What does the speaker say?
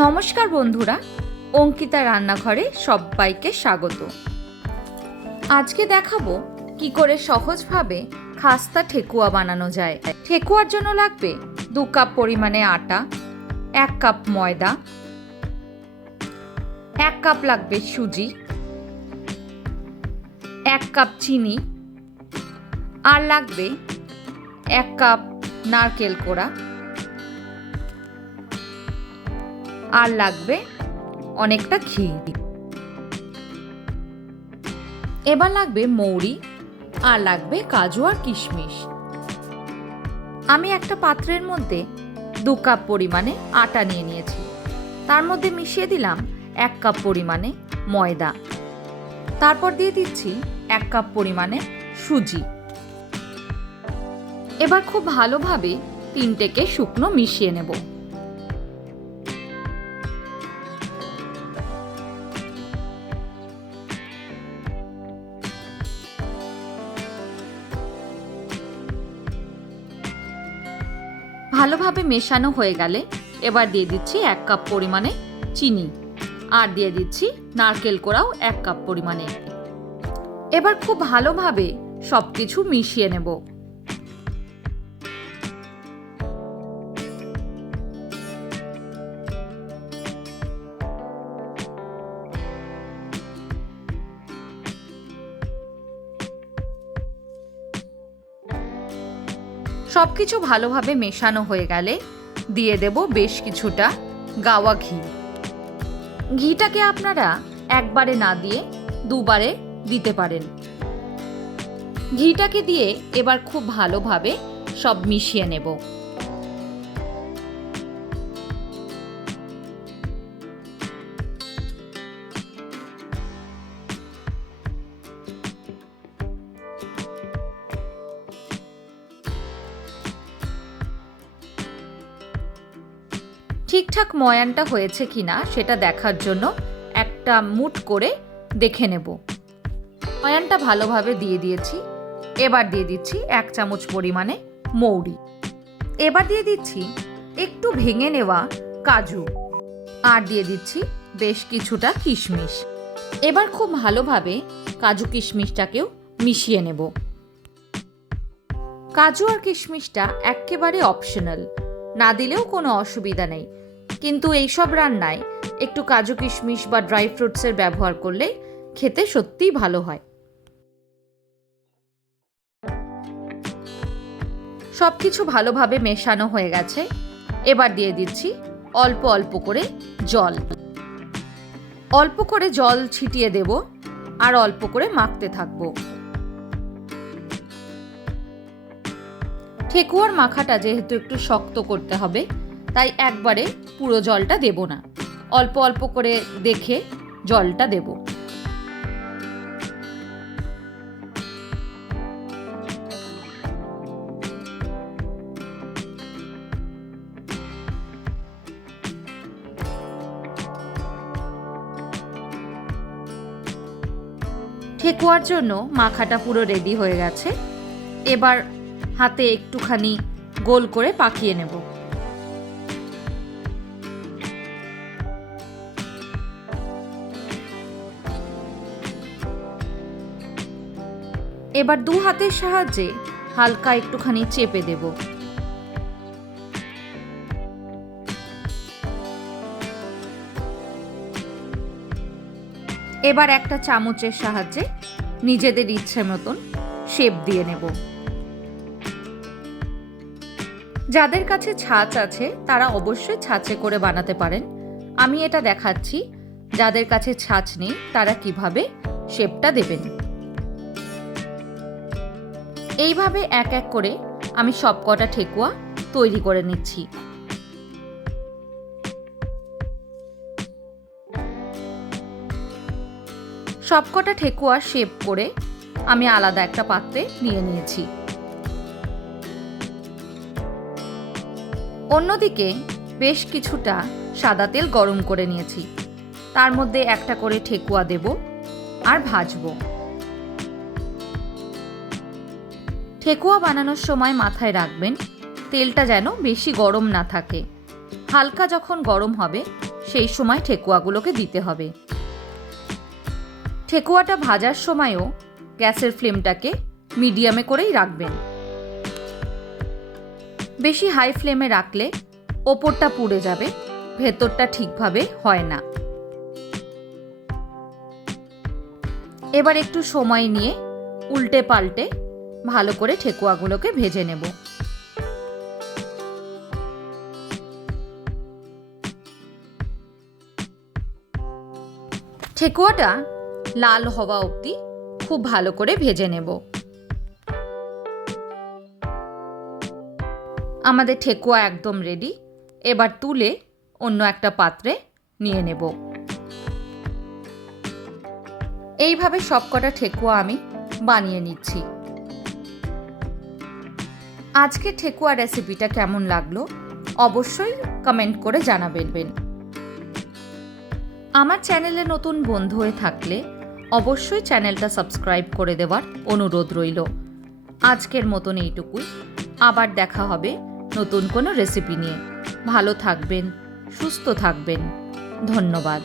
নমস্কার বন্ধুরা, অঙ্কিতা রান্নাঘরে সবাইকে স্বাগত। আজকে দেখাবো কি করে সহজভাবে খাস্তা ঠেকুয়া বানানো যায়। ঠেকুয়ার জন্য লাগবে দু কাপ পরিমাণে আটা, এক কাপ ময়দা, এক কাপ লাগবে সুজি, এক কাপ চিনি, আর লাগবে এক কাপ নারকেল কোড়া। আর লাগবে অনেকটা ঘি। এবার লাগবে মৌরি, আর লাগবে কাজু আর কিশমিশ। আমি একটা পাত্রের মধ্যে দু কাপ পরিমাণে আটা নিয়ে নিয়েছি। তার মধ্যে মিশিয়ে দিলাম এক কাপ পরিমাণে ময়দা। তারপর দিয়ে দিচ্ছি এক কাপ পরিমাণে সুজি। এবার খুব ভালোভাবে তিনটেকে শুকনো মিশিয়ে নেব। ভালোভাবে মেশানো হয়ে গেলে এবার দিয়ে দিচ্ছি এক কাপ পরিমাণে চিনি। আর দিয়ে দিচ্ছি নারকেল কোড়াও এক কাপ পরিমাণে। এবার খুব ভালোভাবে সব কিছু মিশিয়ে নেব। সব কিছু ভালোভাবে মেশানো হয়ে গেলে দিয়ে দেব বেশ কিছুটা গাওয়া ঘি। ঘিটাকে আপনারা একবারে না দিয়ে দুবারে দিতে পারেন। ঘিটাকে দিয়ে এবার খুব ভালোভাবে সব মিশিয়ে নেব। ঠিকঠাক ময়ানটা হয়েছে কিনা সেটা দেখার জন্য একটা মুট করে দেখে নেব। ময়ানটা ভালোভাবে দিয়ে দিয়েছি। এবার দিয়ে দিচ্ছি এক চামচ পরিমাণে মৌরি। এবার দিয়ে দিচ্ছি একটু ভেঙে নেওয়া কাজু। আর দিয়ে দিচ্ছি বেশ কিছুটা কিশমিশ। এবার খুব ভালোভাবে কাজু কিশমিশটাকেও মিশিয়ে নেব। কাজু আর কিশমিশটা একেবারে অপশনাল। না দিলেও কোনো অসুবিধা নেই। কিন্তু এইসব রান্নায় একটু কাজু কিশমিশ বা ড্রাই ফ্রুটসের ব্যবহার করলে খেতে সত্যিই ভালো হয়। সব কিছু ভালোভাবে মেশানো হয়ে গেছে। এবার দিয়ে দিচ্ছি অল্প অল্প করে জল। অল্প করে জল ছিটিয়ে দেব আর অল্প করে মাখতে থাকব। ঠেকুয়ার মাখাটা যেহেতু একটু শক্ত করতে হবে তাই একবারে পুরো জলটা দেব না। অল্প অল্প করে দেখে জলটা দেব। ঠেকুয়ার জন্য মাখাটা পুরো রেডি হয়ে গেছে। এবার হাতে একটুখানি গোল করে পাকিয়ে নেব। এবার দু হাতের সাহায্যে হালকা একটুখানি চেপে দেব। এবার একটা চামচের সাহায্যে নিজেদের ইচ্ছে মতন শেপ দিয়ে নেব। যাদের কাছে ছাঁচ আছে, তারা অবশ্যই ছাঁচে করে বানাতে পারেন। আমি এটা দেখাচ্ছি, যাদের কাছে ছাঁচ নেই, তারা কীভাবে শেপটা দেবেন। এইভাবে এক এক করে আমি সবকটা ঠেকুয়া তৈরি করে নিচ্ছি। সবকটা ঠেকুয়া শেপ করে আমি আলাদা একটা পাত্রে নিয়ে নিয়েছি। অন্যদিকে বেশ কিছুটা সাদা তেল গরম করে নিয়েছি। তার মধ্যে একটা করে ঠেকুয়া দেব আর ভাজবো। ঠেকুয়া বানানোর সময় মাথায় রাখবেন, তেলটা যেন বেশি গরম না থাকে। হালকা যখন গরম হবে, সেই সময় ঠেকুয়াগুলোকে দিতে হবে। ঠেকুয়াটা ভাজার সময়ও গ্যাসের ফ্লেমটাকে মিডিয়ামে করেই রাখবেন। বেশি হাই ফ্লেমে রাখলে ওপরটা পুড়ে যাবে, ভেতরটা ঠিকভাবে হয় না। এবার একটু সময় নিয়ে উল্টে পাল্টে ভালো করে ঠেকুয়াগুলোকে ভেজে নেব। ঠেকুয়াটা লাল হওয়া অবধি খুব ভালো করে ভেজে নেব। আমাদের ঠেকুয়া একদম রেডি এবার তুলে অন্য একটা পাত্রে নিয়ে নেব। এইভাবে সবকটা ঠেকুয়া আমি বানিয়ে নিচ্ছি। আজকে ঠেকুয়া রেসিপিটা কেমন লাগল অবশ্যই কমেন্ট করে জানাবেন আমার চ্যানেলে নতুন বন্ধু হয়ে থাকলে অবশ্যই চ্যানেলটা সাবস্ক্রাইব করে দেওয়ার অনুরোধ রইল। আজকের মতন এইটুকুই। আবার দেখা হবে নতুন কোনো রেসিপি নিয়ে। ভালো থাকবেন, সুস্থ থাকবেন। ধন্যবাদ।